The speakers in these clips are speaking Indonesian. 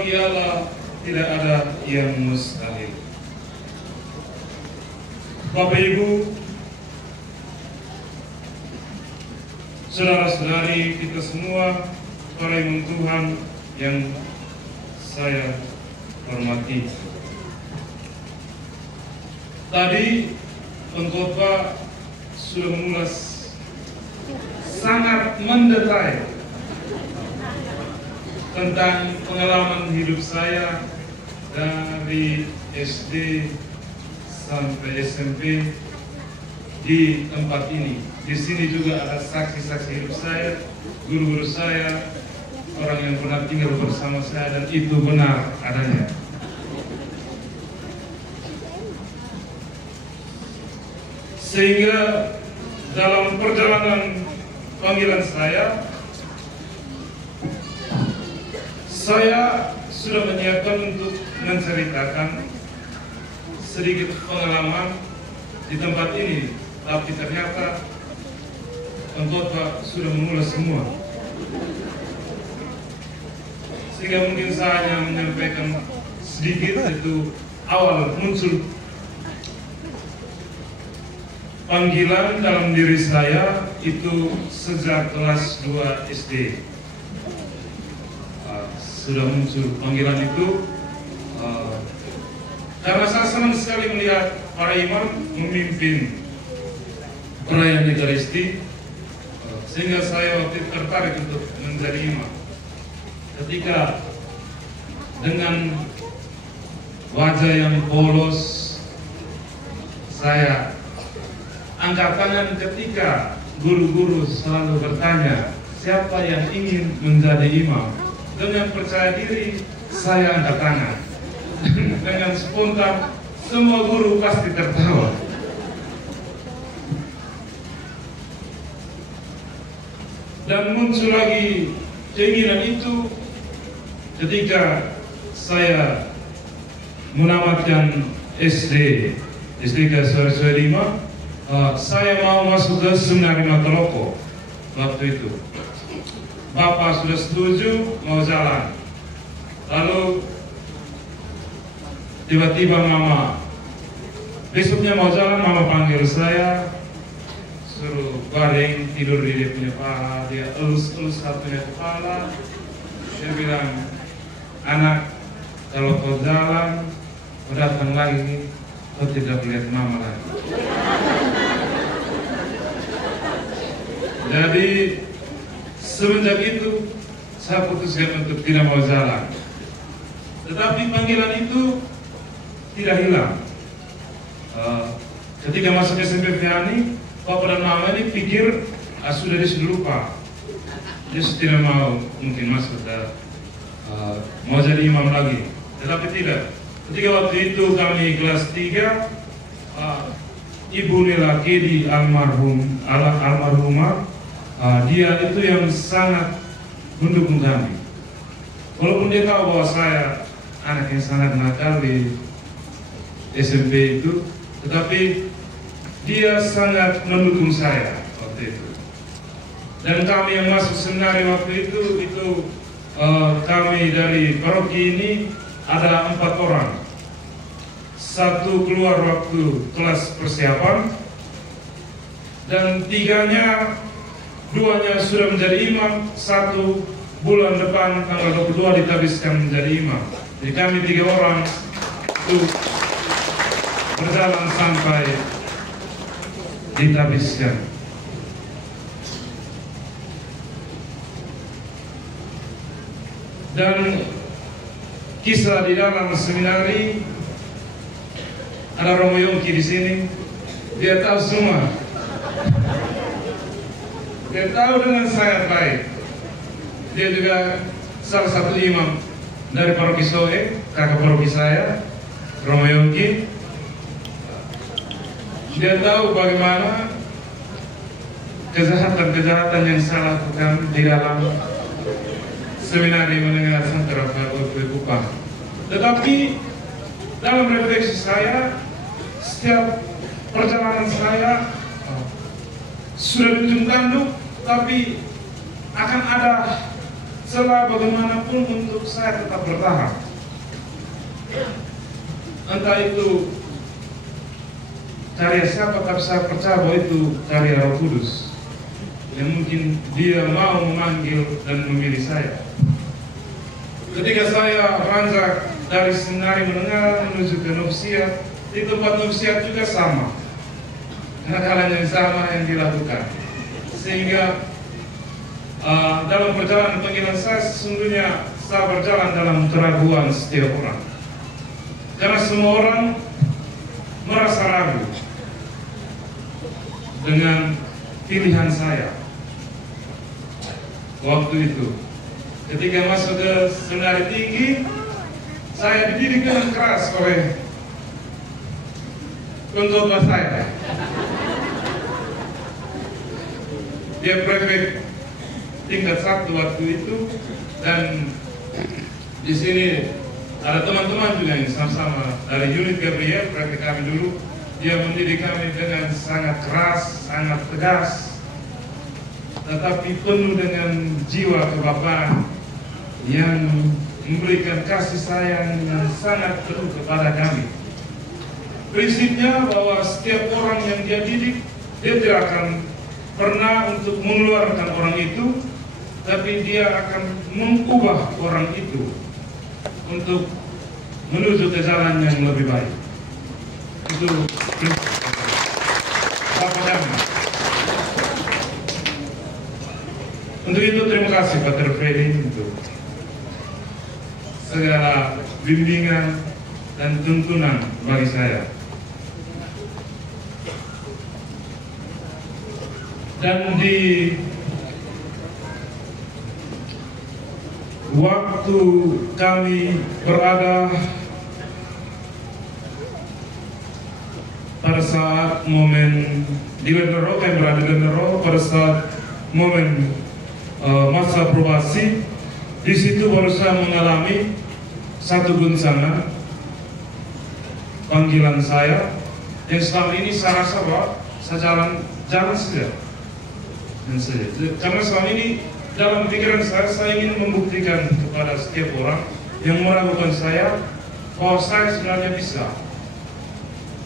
Bagi Allah tidak ada yang mustahil. Bapak Ibu, saudara-saudari kita semua, para imam Tuhan yang saya hormati. Tadi pengkhotbah sudah mengulas sangat mendetail tentang pengalaman hidup saya dari SD sampai SMP di tempat ini. Di sini juga ada saksi-saksi hidup saya, guru-guru saya, orang yang pernah tinggal bersama saya, dan itu benar adanya. Sehingga dalam perjalanan panggilan saya sudah menyiapkan untuk menceritakan sedikit pengalaman di tempat ini, tapi ternyata pengkhotbah sudah mengulas semua. Sehingga mungkin saya hanya menyampaikan sedikit, itu awal muncul panggilan dalam diri saya itu sejak kelas 2 SD. Sudah muncul panggilan itu karena saya senang sekali melihat para imam memimpin perayaan Ekaristi, sehingga saya waktu itu tertarik untuk menjadi imam. Ketika dengan wajah yang polos, saya angkat tangan ketika guru-guru selalu bertanya siapa yang ingin menjadi imam. Dengan percaya diri saya angkat tangan. Dengan spontan semua guru pasti tertawa. Dan muncul lagi keinginan itu ketika saya menamatkan SDK Suara 5. Saya mau masuk ke Seminari Matoloko waktu itu. Bapak sudah setuju mau jalan. Lalu tiba-tiba mama, besoknya mau jalan, mama panggil saya, suruh baring tidur di dia punya paha. Dia elus-elus satunya kepala. Dia bilang, anak, kalau kau jalan, kau datang lagi, kau tidak lihat mama lagi. Jadi semenjak itu saya putuskan untuk tidak mau jalan. Tetapi panggilan itu tidak hilang. Ketika masuk SMP Vianney, Papa dan Mama ini pikir sudah lupa. Dia tidak mau mungkin masuk ke mau jadi imam lagi. Tetapi tidak. Ketika waktu itu kami kelas 3, Ibu Nela Kedi almarhumah, dia itu yang sangat mendukung kami. Walaupun dia tahu bahwa saya anak yang sangat nakal di SMP itu, tetapi dia sangat mendukung saya waktu itu. Dan kami yang masuk seminari waktu itu kami dari paroki ini ada 4 orang. Satu keluar waktu kelas persiapan, dan 2-nya sudah menjadi imam. 1 bulan depan tanggal 22 ditabiskan menjadi imam. Jadi kami 3 orang itu berjalan sampai ditabiskan. Dan kisah di dalam seminari, ada Romo Yongki di sini, dia tahu semua. Dia tahu dengan sangat baik. Dia juga salah satu imam dari paroki Soe, kakak paroki saya, Romo Yongki. Dia tahu bagaimana kejahatan-kejahatan yang saya lakukan di dalam seminari menengah Santara waktu Kupang. Tetapi dalam refleksi saya, setiap perjalanan saya sudah di ujung tanduk, tapi akan ada celah bagaimanapun untuk saya tetap bertahan. Entah itu karya siapa, tapi saya percaya bahwa itu karya Roh Kudus yang mungkin dia mau memanggil dan memilih saya. Ketika saya beranjak dari seminari menengah menuju ke novisiat, di tempat novisiat juga sama, kenakalan yang sama yang dilakukan. Sehingga dalam perjalanan panggilan saya, sesungguhnya saya berjalan dalam keraguan setiap orang. Karena semua orang merasa ragu dengan pilihan saya. Waktu itu, ketika masuk ke seminari tinggi, saya dididik dengan keras oleh pengkhotbah saya. Dia prefek tingkat 1 waktu itu, dan di sini ada teman-teman juga yang sama-sama dari unit Gabriel, prefek kami dulu. Dia mendidik kami dengan sangat keras, sangat tegas, tetapi penuh dengan jiwa kebapaan yang memberikan kasih sayang yang sangat penuh kepada kami. Prinsipnya bahwa setiap orang yang dia didik, dia tidak akan pernah untuk mengeluarkan orang itu, tapi dia akan mengubah orang itu untuk menuju ke jalan yang lebih baik. Itu prinsip Bapak kami. Untuk itu terima kasih Pak Freddy untuk segala bimbingan dan tuntunan bagi saya. Dan di waktu kami berada pada saat momen di Lendero, kami berada di Lendero pada saat momen masa probasi, di situ baru saya mengalami satu guncangan panggilan saya yang selama ini saya rasa bahwa saya jalan saja. Karena selama ini dalam pikiran saya ingin membuktikan kepada setiap orang yang meragukan saya bahwa saya sebenarnya bisa.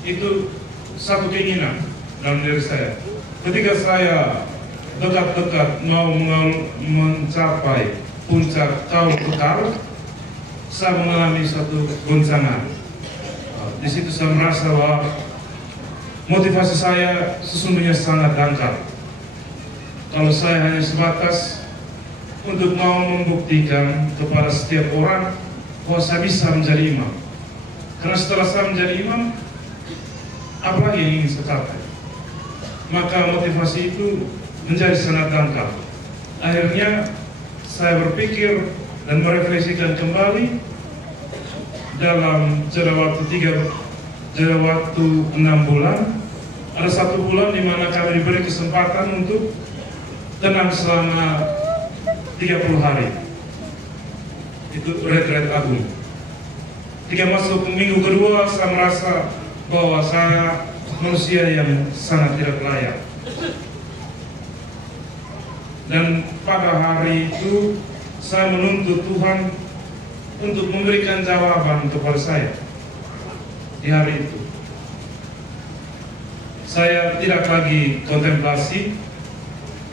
Itu satu keinginan dalam diri saya. Ketika saya dekat-dekat mau mencapai puncak kaul kekal, saya mengalami satu goncangan. Di situ saya merasa bahwa motivasi saya sesungguhnya sangat dangkal. Kalau saya hanya sebatas untuk mau membuktikan kepada setiap orang bahwa saya bisa menjadi imam. Karena setelah saya menjadi imam, apa lagi yang ingin saya capai? Maka motivasi itu menjadi sangat dangkal. Akhirnya saya berpikir dan merefleksikan kembali dalam jeda waktu 6 bulan. Ada 1 bulan di mana kami diberi kesempatan untuk tenang selama 30 hari. Itu retret agung. Ketika masuk minggu kedua, saya merasa bahwa saya manusia yang sangat tidak layak. Dan pada hari itu saya menuntut Tuhan untuk memberikan jawaban kepada saya. Di hari itu saya tidak lagi kontemplasi.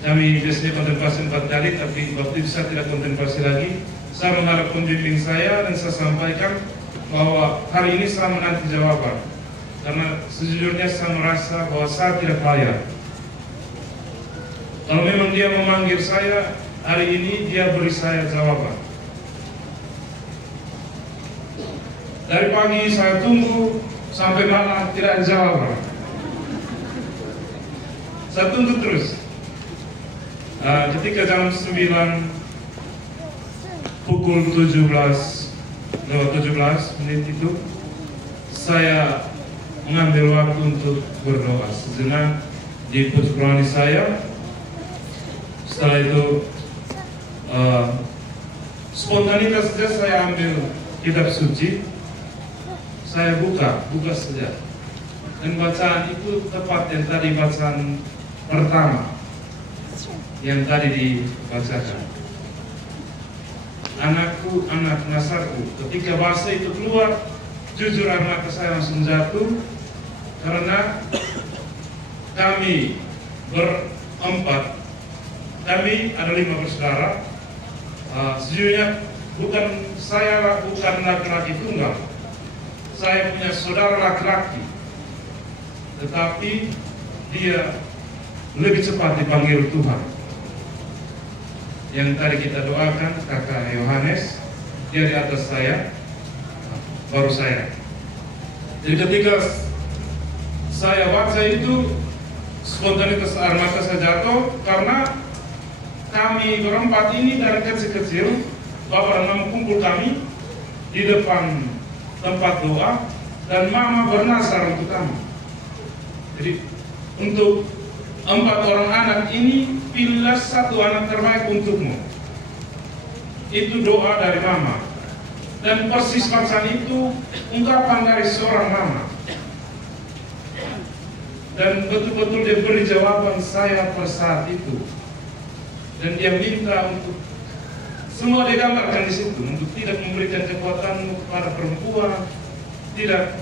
Kami biasanya kontemplasi 4 kali, tapi waktu itu saya tidak kontemplasi lagi. Saya mengharap pembimbing saya dan saya sampaikan bahwa hari ini saya menanti jawaban. Karena sejujurnya saya merasa bahwa saya tidak layak. Kalau memang dia memanggil saya, hari ini dia beri saya jawaban. Dari pagi saya tunggu sampai malam tidak ada jawaban. Saya tunggu terus. Ketika jam 9 pukul 17 itu, saya mengambil waktu untuk berdoa sejenak di pojok rohani saya. Setelah itu spontanitas saja saya ambil kitab suci, saya buka saja, dan bacaan itu tepat yang tadi bacaan pertama yang tadi dibacakan. anakku, anak nasarku. Ketika bahasa itu keluar, jujur air mata saya langsung jatuh, karena kami berempat, kami ada 5 bersaudara. Sejujurnya saya bukan laki-laki tunggal. Saya punya saudara laki-laki, tetapi dia lebih cepat dipanggil Tuhan. Yang tadi kita doakan, kakak Yohanes, dia di atas saya, baru saya. Jadi ketika saya baca itu, spontanitas air mata saya jatuh, karena kami berempat ini dari kecil-kecil, Bapak dan Mama kumpul kami di depan tempat doa, dan Mama bernasar untuk kami. Jadi untuk 4 orang anak ini, pilihlah 1 anak terbaik untukmu. Itu doa dari Mama. Dan persis bacaan itu ungkapan dari seorang Mama. Dan betul-betul dia beri jawaban saya pada saat itu. Dan dia minta untuk semua digambarkan di situ, untuk tidak memberikan kekuatanmu kepada perempuan, tidak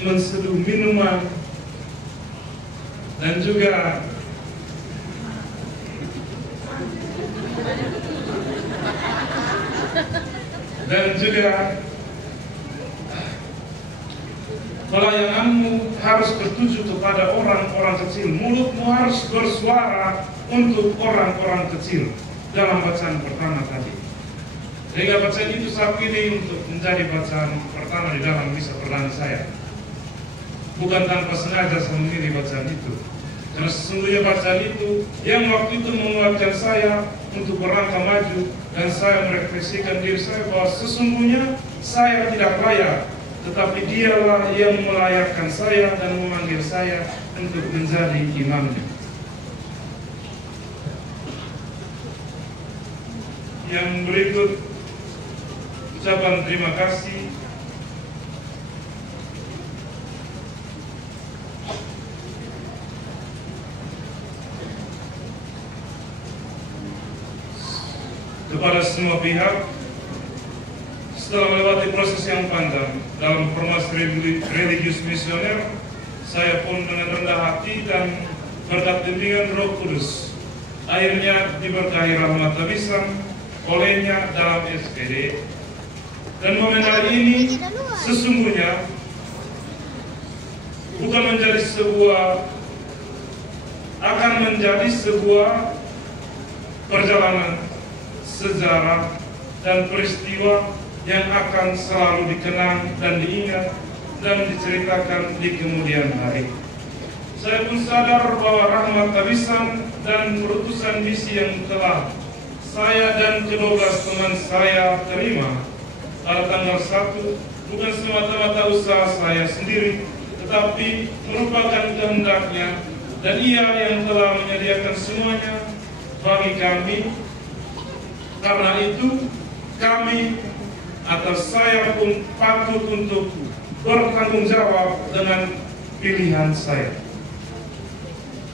menseduh minuman, dan juga pelayananmu harus bertuju kepada orang-orang kecil. Mulutmu harus bersuara untuk orang-orang kecil. Dalam bacaan pertama tadi, sehingga bacaan itu saya pilih untuk menjadi bacaan pertama di dalam misa perdana saya. Bukan tanpa sengaja saya memilih bacaan itu, karena sesungguhnya bacaan itu yang waktu itu menguatkan saya untuk berlangkah maju, dan saya merefleksikan diri saya bahwa sesungguhnya saya tidak layak, tetapi Dialah yang melayakkan saya dan memanggil saya untuk menjadi imamnya. Yang berikut, ucapan terima kasih kepada semua pihak. Setelah melewati proses yang panjang dalam formasi religius misioner, saya pun dengan rendah hati dan berkat bimbingan Roh Kudus akhirnya diberkahi rahmat tabisan olehnya dalam SPD. Dan momen hari ini sesungguhnya akan menjadi sebuah perjalanan sejarah dan peristiwa yang akan selalu dikenang dan diingat dan diceritakan di kemudian hari. Saya pun sadar bahwa rahmat tabisan dan perutusan misi yang telah saya dan ke-12 teman saya terima pada tanggal 1 bukan semata-mata usaha saya sendiri, tetapi merupakan kehendaknya, dan Ia yang telah menyediakan semuanya bagi kami. Karena itu kami atau saya pun patut untuk bertanggung jawab dengan pilihan saya.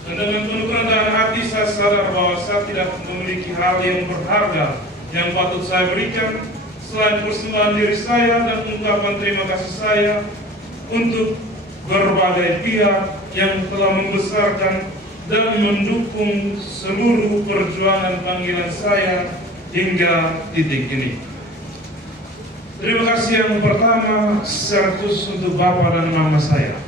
Dan dengan penuh kerendahan hati saya sadar bahwa saya tidak memiliki hal yang berharga yang patut saya berikan selain persembahan diri saya dan ungkapan terima kasih saya untuk berbagai pihak yang telah membesarkan dan mendukung seluruh perjuangan panggilan saya hingga titik ini. Terima kasih yang pertama secara khusus untuk Bapak dan Mama saya.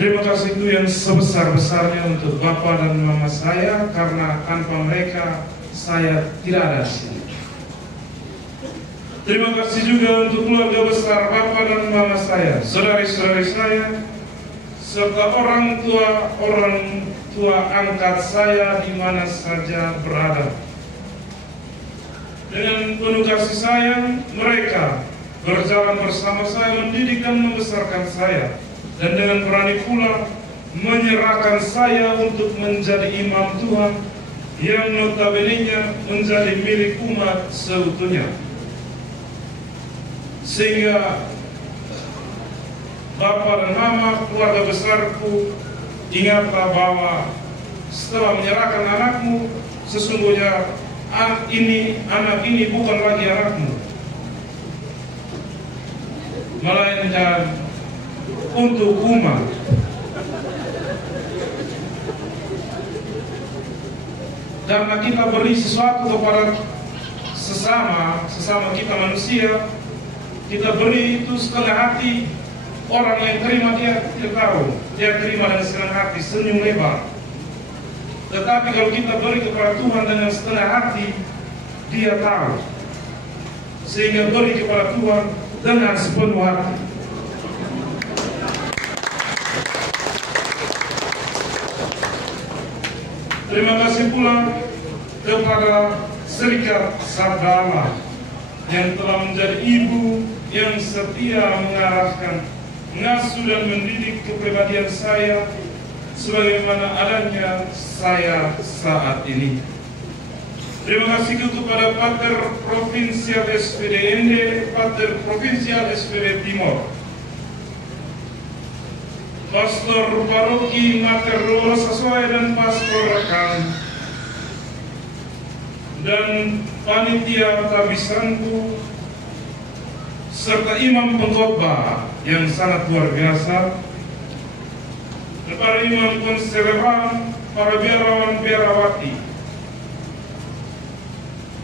Terima kasih itu yang sebesar-besarnya untuk Bapak dan Mama saya, karena tanpa mereka saya tidak ada di sini. Terima kasih juga untuk keluarga besar Bapak dan Mama saya, saudari-saudari saya, serta orang tua angkat saya di mana saja berada. Dengan penuh kasih sayang, mereka berjalan bersama saya, mendidik dan membesarkan saya, dan dengan berani pula menyerahkan saya untuk menjadi imam Tuhan yang notabene-nya menjadi milik umat seutuhnya. Sehingga Bapak dan Mama, keluarga besarku, ingatlah bahwa setelah menyerahkan anakmu, sesungguhnya anak ini bukan lagi anakmu, melainkan untuk umat. Karena kita beri sesuatu kepada sesama kita manusia, kita beri itu setengah hati. Orang yang terima dia tidak tahu, dia terima dengan setengah hati, senyum lebar. Tetapi kalau kita beri kepada Tuhan dengan setengah hati, dia tahu. Sehingga beri kepada Tuhan dengan sepenuh hati. Terima kasih pula kepada Serikat Sabda Allah yang telah menjadi ibu yang setia mengarahkan, mengasuh dan mendidik kepribadian saya sebagaimana adanya saya saat ini. Terima kasih kepada Pater Provinsial SPD Ende, Pater Provinsial SPD Timor, Pastor Paroki Mater Rosa Soe dan Pastor Rekan, dan panitia tabisanku serta imam pengkhotbah yang sangat luar biasa, para imam konselebran, para biarawan biarawati,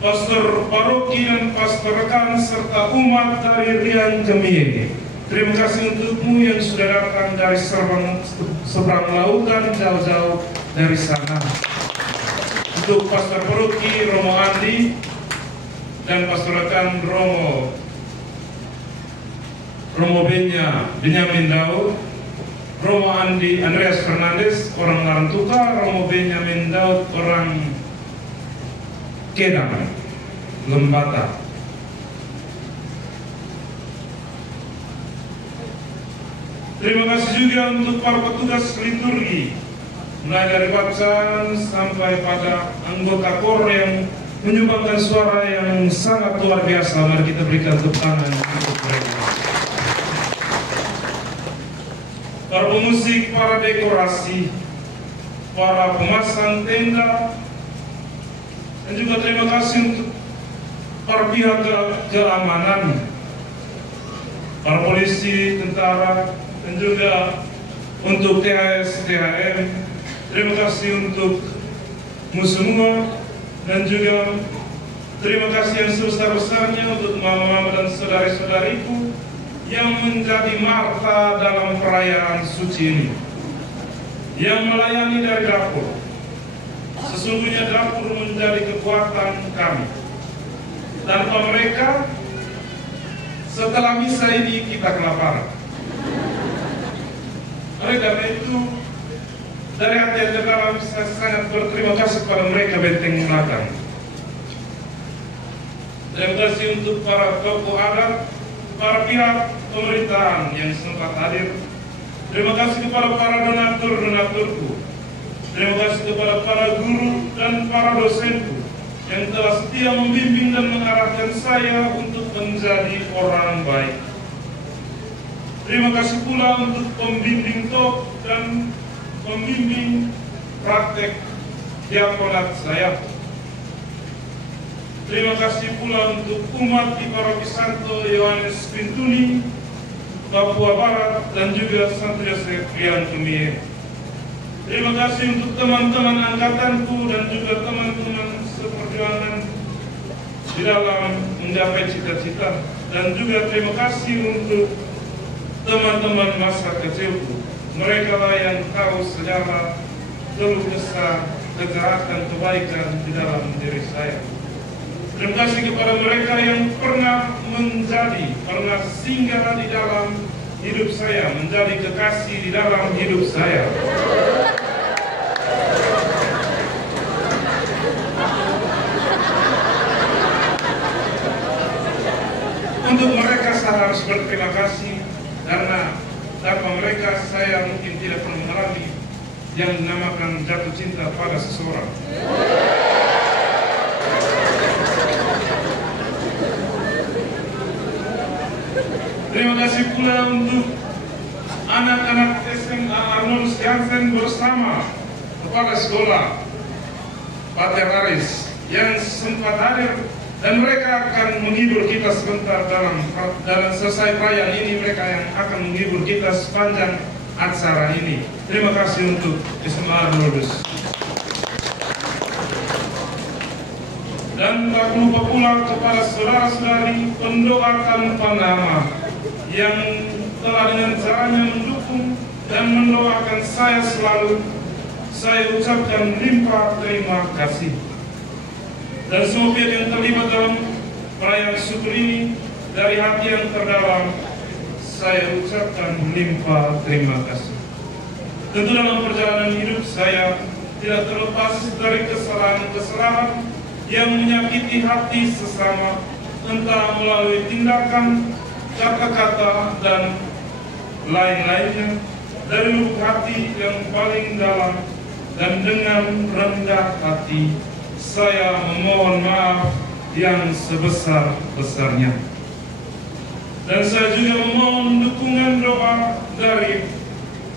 pastor paroki dan pastor rekan serta umat dari Rian Kemie. Terima kasih untukmu yang sudah datang dari seberang lautan jauh-jauh dari sana. Untuk pastor paroki Romo Andi dan pastor rekan Romo Benyamin Daud, Romo Andi Andreas Fernandes orang Larantuka, Romo Benyamin Daud orang Kedang Lembata. Terima kasih juga untuk para petugas liturgi, mulai dari bacaan sampai pada anggota kor yang menyumbangkan suara yang sangat luar biasa. Mari kita berikan tepuk tangan untuk mereka. Para pemusik, para dekorasi, para pemasang tenda, dan juga terima kasih untuk para pihak keamanan, para polisi, tentara, dan juga untuk THS, THM. Terima kasih untukmu semua, dan juga terima kasih yang sebesar-besarnya untuk mama-mama dan saudari-saudariku yang menjadi marta dalam perayaan suci ini, yang melayani dari dapur. Sesungguhnya dapur menjadi kekuatan kami. Tanpa mereka, setelah misa ini kita kelaparan. Oleh karena itu, dari hati yang terdalam saya sangat berterima kasih kepada mereka benteng belakang. Terima kasih untuk para tokoh adat, para pihak pemerintahan yang sempat hadir. Terima kasih kepada para donatur-donaturku. Terima kasih kepada para guru dan para dosenku yang telah setia membimbing dan mengarahkan saya untuk menjadi orang baik. Terima kasih pula untuk pembimbing top dan pembimbing praktek diakonat saya. Terima kasih pula untuk umat di Paroki Santo Yohanes Pintuni, Papua Barat, dan juga Santo Yosef Rian Kemie. Terima kasih untuk teman-teman angkatanku dan juga teman-teman seperjuangan di dalam mencapai cita-cita. Dan juga terima kasih untuk teman-teman masa kecilku. Mereka lah yang tahu sejarah, keluh kesah, kejahatan, kebaikan di dalam diri saya. Terima kasih kepada mereka yang pernah singgah di dalam hidup saya, menjadi kekasih di dalam hidup saya. Untuk mereka saya harus berterima kasih, karena tanpa mereka saya mungkin tidak pernah mengalami yang dinamakan jatuh cinta pada seseorang. Terima kasih pula untuk anak-anak SMA Arnoldus Jansen bersama kepala sekolah Pater Aris yang sempat hadir, dan mereka akan menghibur kita sebentar dalam selesai perayaan ini. Mereka yang akan menghibur kita sepanjang acara ini. Terima kasih untuk SMA Lourdes. Dan tak lupa pula kepada saudara-saudari pendoa tanpa nama yang telah dengan caranya mendukung dan mendoakan saya selalu. Saya ucapkan limpah terima kasih. Dan semua pihak yang terlibat dalam perayaan syukur ini, dari hati yang terdalam, saya ucapkan limpah terima kasih. Tentu dalam perjalanan hidup saya tidak terlepas dari kesalahan-kesalahan yang menyakiti hati sesama, entah melalui tindakan, kata-kata, dan lain-lainnya. Dari lubuk hati yang paling dalam dan dengan rendah hati, saya memohon maaf yang sebesar-besarnya. Dan saya juga memohon dukungan doa dari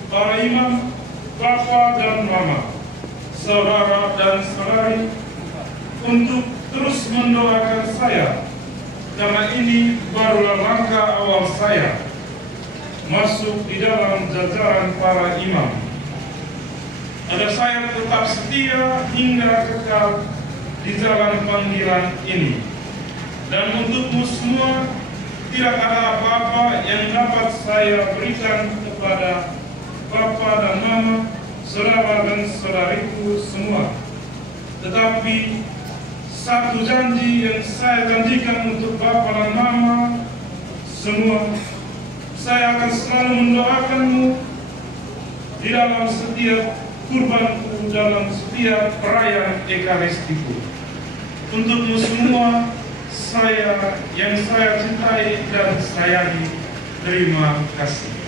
para imam, bapak dan mama, saudara dan saudari, untuk terus mendoakan saya, karena ini barulah langkah awal saya masuk di dalam jajaran para imam. Agar saya tetap setia hingga kekal di jalan panggilan ini. Dan untukmu semua, tidak ada apa-apa yang dapat saya berikan kepada Bapak dan Mama, saudara dan saudariku semua. Tetapi satu janji yang saya janjikan untuk Bapak dan Mama semua, saya akan selalu mendoakanmu di dalam setiap kurbanku, dalam setiap perayaan ekaristiku. Untukmu semua, yang saya cintai dan sayangi, terima kasih.